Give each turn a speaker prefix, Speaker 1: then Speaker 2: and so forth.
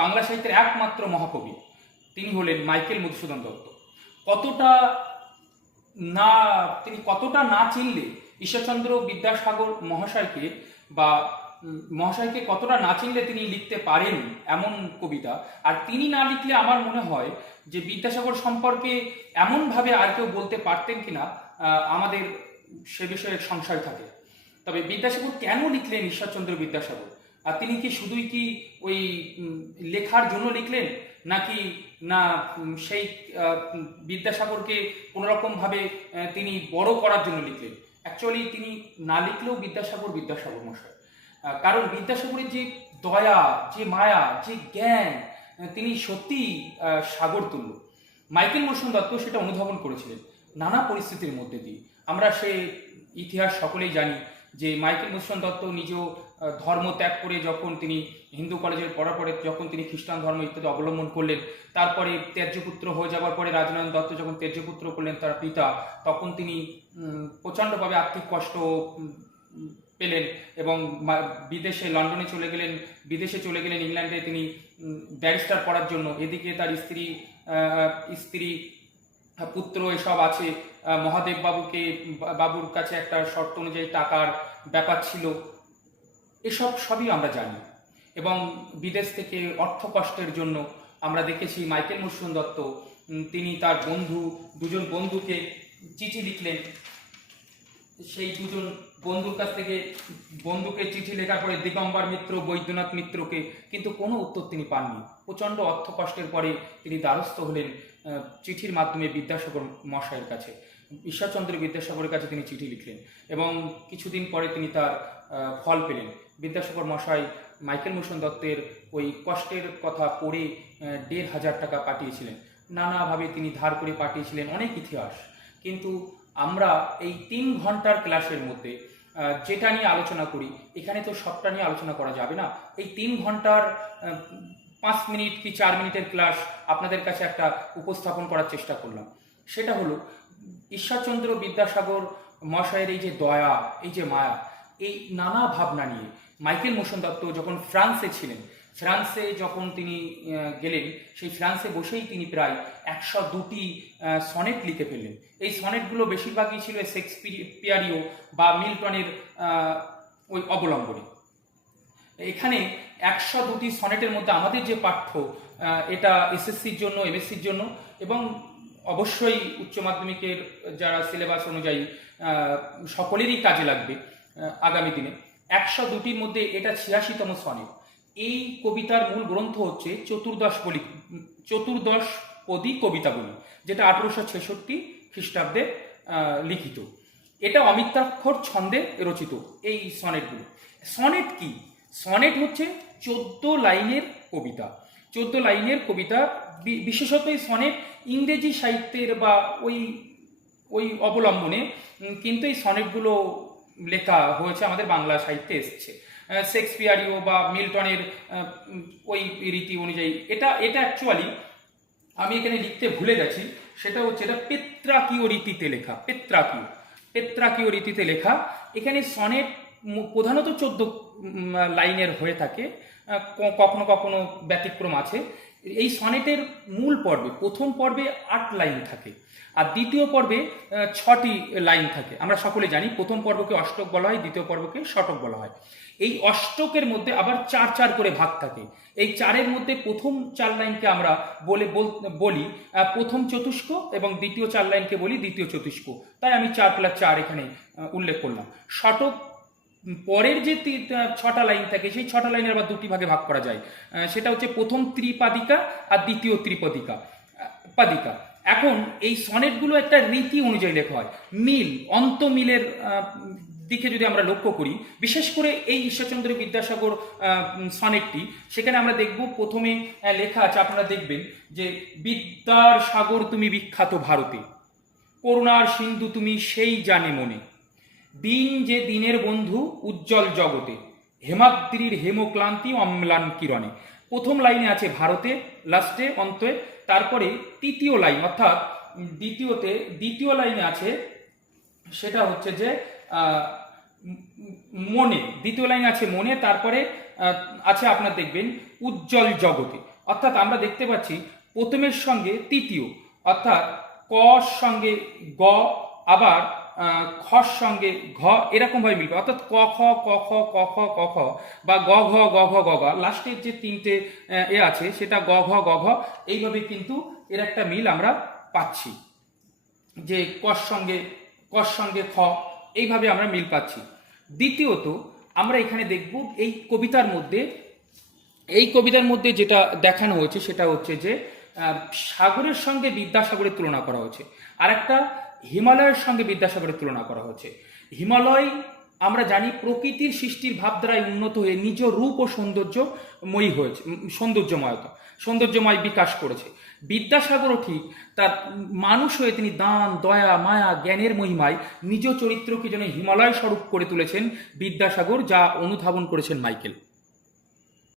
Speaker 1: বাংলা সাহিত্যের একমাত্র মহাকবি, তিনি হলেন মাইকেল মধুসূদন দত্ত। কতটা না, তিনি কতটা না চিনলে ঈশ্বরচন্দ্র বিদ্যাসাগর মহাশয়কে বা মহাশয়কে কতটা না চিনলে তিনি লিখতে পারেন এমন কবিতা? আর তিনি না লিখলে আমার মনে হয় যে বিদ্যাসাগর সম্পর্কে এমনভাবে আর কেউ বলতে পারতেন কিনা আমাদের সে বিষয়ে সংশয় থাকে। তবে বিদ্যাসাগর কেন লিখলেন ঈশ্বরচন্দ্র বিদ্যাসাগর? আর তিনি কি শুধুই কি ওই লেখার জন্য লিখলেন? নাকি না সেই বিদ্যাসাগরকে কোনোরকমভাবে তিনি বড় করার জন্য লিখলেন? অ্যাকচুয়ালি তিনি না লিখলেও বিদ্যাসাগর বিদ্যাসাগর মশাই কারণ বিদ্যাসাগরের যে দয়া যে মায়া যে জ্ঞান তিনি সত্যিই আহ, সাগর তুল্য। মাইকেল মৌসুম দত্ত সেটা অনুধাবন করেছিলেন। নানা পরিস্থিতির মধ্যে দিয়ে। আমরা সে ইতিহাস সকলেই জানি। যে মাইকেল মধুসূদন দত্ত নিজেও ধর্ম ত্যাগ করে যখন তিনি হিন্দু কলেজের পড়ার পরে যখন তিনি খ্রিস্টান ধর্ম ইত্যাদি অবলম্বন করলেন, তারপরে ত্যায্যপুত্র হয়ে যাওয়ার পরে রাজনারায়ণ দত্ত যখন ত্যায্যপুত্র করলেন তার পিতা, তখন তিনি প্রচণ্ডভাবে আর্থিক কষ্ট পেলেন এবং বিদেশে, লন্ডনে চলে গেলেন, বিদেশে চলে গেলেন, ইংল্যান্ডে তিনি ব্যারিস্টার পড়ার জন্য। এদিকে তার স্ত্রী স্ত্রী, পুত্র এসব আছে মহাদেব বাবুকে বাবুর কাছে একটা শর্ত অনুযায়ী টাকার ব্যাপার ছিল, এসব সবই আমরা জানি। এবং বিদেশ থেকে অর্থ কষ্টের জন্য আমরা দেখেছি মাইকেল মুসুন দত্ত তিনি তার বন্ধু, দুজন বন্ধুকে চিঠি লিখলেন। সেই দুজন বন্ধুর কাছ থেকে বন্ধুকে চিঠি লেখার পরে দিগম্বর মিত্র, বৈদ্যনাথ মিত্রকে কিন্তু কোনো উত্তর তিনি পাননি। প্রচণ্ড অর্থ কষ্টের পরে তিনি দ্বারস্থ হলেন চিঠির মাধ্যমে বিদ্যাসাগর মশাইয়ের কাছে। ঈশ্বরচন্দ্র বিদ্যাসাগরের কাছে তিনি চিঠি লিখলেন এবং কিছুদিন পরে তিনি তার ফল পেলেন। বিদ্যাসাগর মশাই মাইকেল মোশন দত্তের ওই কষ্টের কথা পড়ে দেড় হাজার টাকা পাঠিয়েছিলেন। নানাভাবে তিনি ধার করে পাঠিয়েছিলেন অনেক ইতিহাস। কিন্তু আমরা এই তিন ঘণ্টার ক্লাসের মধ্যে যেটা নিয়ে আলোচনা করি, এখানে তো সবটা নিয়ে আলোচনা করা যাবে না। এই তিন ঘণ্টার পাঁচ মিনিট কি চার মিনিটের ক্লাস আপনাদের কাছে একটা উপস্থাপন করার চেষ্টা করলাম। সেটা হলো ঈশ্বরচন্দ্র বিদ্যাসাগর মশাইয়ের এই যে দয়া, এই যে মায়া, এই নানা ভাবনা নিয়ে মাইকেল মোশন দত্ত যখন ফ্রান্সে ছিলেন, ফ্রান্সে যখন তিনি গেলেন, সেই ফ্রান্সে বসেই তিনি প্রায় একশো দুটি সনেট লিখে ফেললেন। এই সনেটগুলো বেশিরভাগই ছিল শেক্সপিয়ারীয় বা মিল্টনের ওই অবলম্বনে। এখানে একশো দুটি সনেটের মধ্যে আমাদের যে পাঠ্য এটা এসএসসির জন্য, এমএসসির জন্য এবং অবশ্যই উচ্চ মাধ্যমিকের যারা সিলেবাস অনুযায়ী সকলেরই কাজে লাগবে আগামী দিনে। একশো দুটির মধ্যে এটা ছিয়াশিতম সনেট এই কবিতার মূল গ্রন্থ হচ্ছে চতুর্দশ বলি চতুর্দশ পদী কবিতাগুলি, যেটা আঠারোশো ছেষট্টি খ্রিস্টাব্দে লিখিত। এটা অমিত্রাক্ষর ছন্দে রচিত এই সনেটগুলো। সনেট কি? সনেট হচ্ছে চোদ্দ লাইনের কবিতা। চোদ্দ লাইনের কবিতা। বিশেষত এই সনেট ইংরেজি সাহিত্যের বা ওই ওই অবলম্বনে কিন্তু এই সনেটগুলো লেখা হয়েছে আমাদের বাংলা সাহিত্যে এসছে। আহ, শেক্সপিয়ারীয় বা মিল্টনের ওই রীতি অনুযায়ী। এটা এটা অ্যাকচুয়ালি আমি এখানে লিখতে ভুলে গেছি। সেটা হচ্ছে এটা পেত্রাকীয় রীতিতে লেখা পেত্রাকীয় পেত্রাকীয় রীতিতে লেখা। এখানে সনেট প্রধানত চোদ্দ লাইনের হয়ে থাকে। কখনো কখনো ব্যতিক্রম আছে। এই সনেটের মূল পর্বে প্রথম পর্বে আট লাইন থাকে আর দ্বিতীয় পর্বে ছটি লাইন থাকে। আমরা সকলে জানি প্রথম পর্বকে অষ্টক বলা হয় দ্বিতীয় পর্বকে শতক বলা হয়। এই অষ্টকের মধ্যে আবার চার চার করে ভাগ থাকে। এই চারের মধ্যে প্রথম চার লাইনকে আমরা বলে বল- প্রথম চতুষ্ক এবং দ্বিতীয় চার লাইনকে বলি দ্বিতীয় চতুষ্ক। তাই আমি চার প্লাস চার এখানে উল্লেখ করলাম। উম, পরের যে ছটা লাইন থাকে, সেই ছটা লাইনের আবার দুটি ভাগে ভাগ করা যায়। সেটা হচ্ছে প্রথম ত্রিপাদিকা আর দ্বিতীয় ত্রিপদিকা। পাদিকা। এখন এই সনেটগুলো একটা রীতি অনুযায়ী লেখা হয়। মিল, অন্ত মিলের দিকে যদি আমরা লক্ষ্য করি, বিশেষ করে এই ঈশ্বরচন্দ্র বিদ্যাসাগর সনেটটি, সেখানে আমরা দেখব প্রথমে লেখা আছে, আপনারা দেখবেন যে, বিদ্যার সাগর তুমি বিখ্যাত ভারতে। করুণার সিন্ধু তুমি সেই জানে মনে। দিন যে দিনের বন্ধু উজ্জ্বল জগতে। হেমাদ্রির হেমক্লান্তি অম্লান কিরণে। প্রথম লাইনে আছে ভারতে, লাস্টে অন্তে, তারপরে তৃতীয় লাইন, অর্থাৎ দ্বিতীয়তে, দ্বিতীয় লাইনে আছে সেটা হচ্ছে যে মনে। দ্বিতীয় লাইন আছে মনে, তারপরে আছে আপনার দেখবেন উজ্জ্বল জগতে। অর্থাৎ আমরা দেখতে পাচ্ছি প্রথমের সঙ্গে তৃতীয়, অর্থাৎ ক সঙ্গে গ, আবার খর সঙ্গে ঘ এরকমভাবে মিলবে। অর্থাৎ ক, খ ক খ ক খ ক, খ বা গ, ঘ গ ঘ গ, ঘ। লাস্টের যে তিনটে এ আছে, সেটা গ, ঘ গ, ঘ, এইভাবে কিন্তু এর একটা মিল আমরা পাচ্ছি। যে কর সঙ্গে কর সঙ্গে খ, এইভাবে আমরা মিল পাচ্ছি। দ্বিতীয়ত, আমরা এখানে দেখব এই কবিতার মধ্যে, এই কবিতার মধ্যে যেটা দেখানো হয়েছে, সেটা হচ্ছে যে সাগরের সঙ্গে বিদ্যাসাগরের তুলনা করা হয়েছে। আর একটা হিমালয়ের সঙ্গে বিদ্যাসাগরের তুলনা করা হয়েছে হিমালয়, আমরা জানি, প্রকৃতির সৃষ্টির ভাব দ্বারাই উন্নত হয়ে নিজ রূপ ও সৌন্দর্যময়ী হয়েছে সৌন্দর্যময়তা, সৌন্দর্যময় বিকাশ করেছে। বিদ্যাসাগরও ঠিক, তার মানুষ হয়ে তিনি দান, দয়া, মায়া, জ্ঞানের মহিমায় নিজ চরিত্রকে যেন হিমালয় স্বরূপ করে তুলেছেন বিদ্যাসাগর, যা অনুধাবন করেছেন মাইকেল।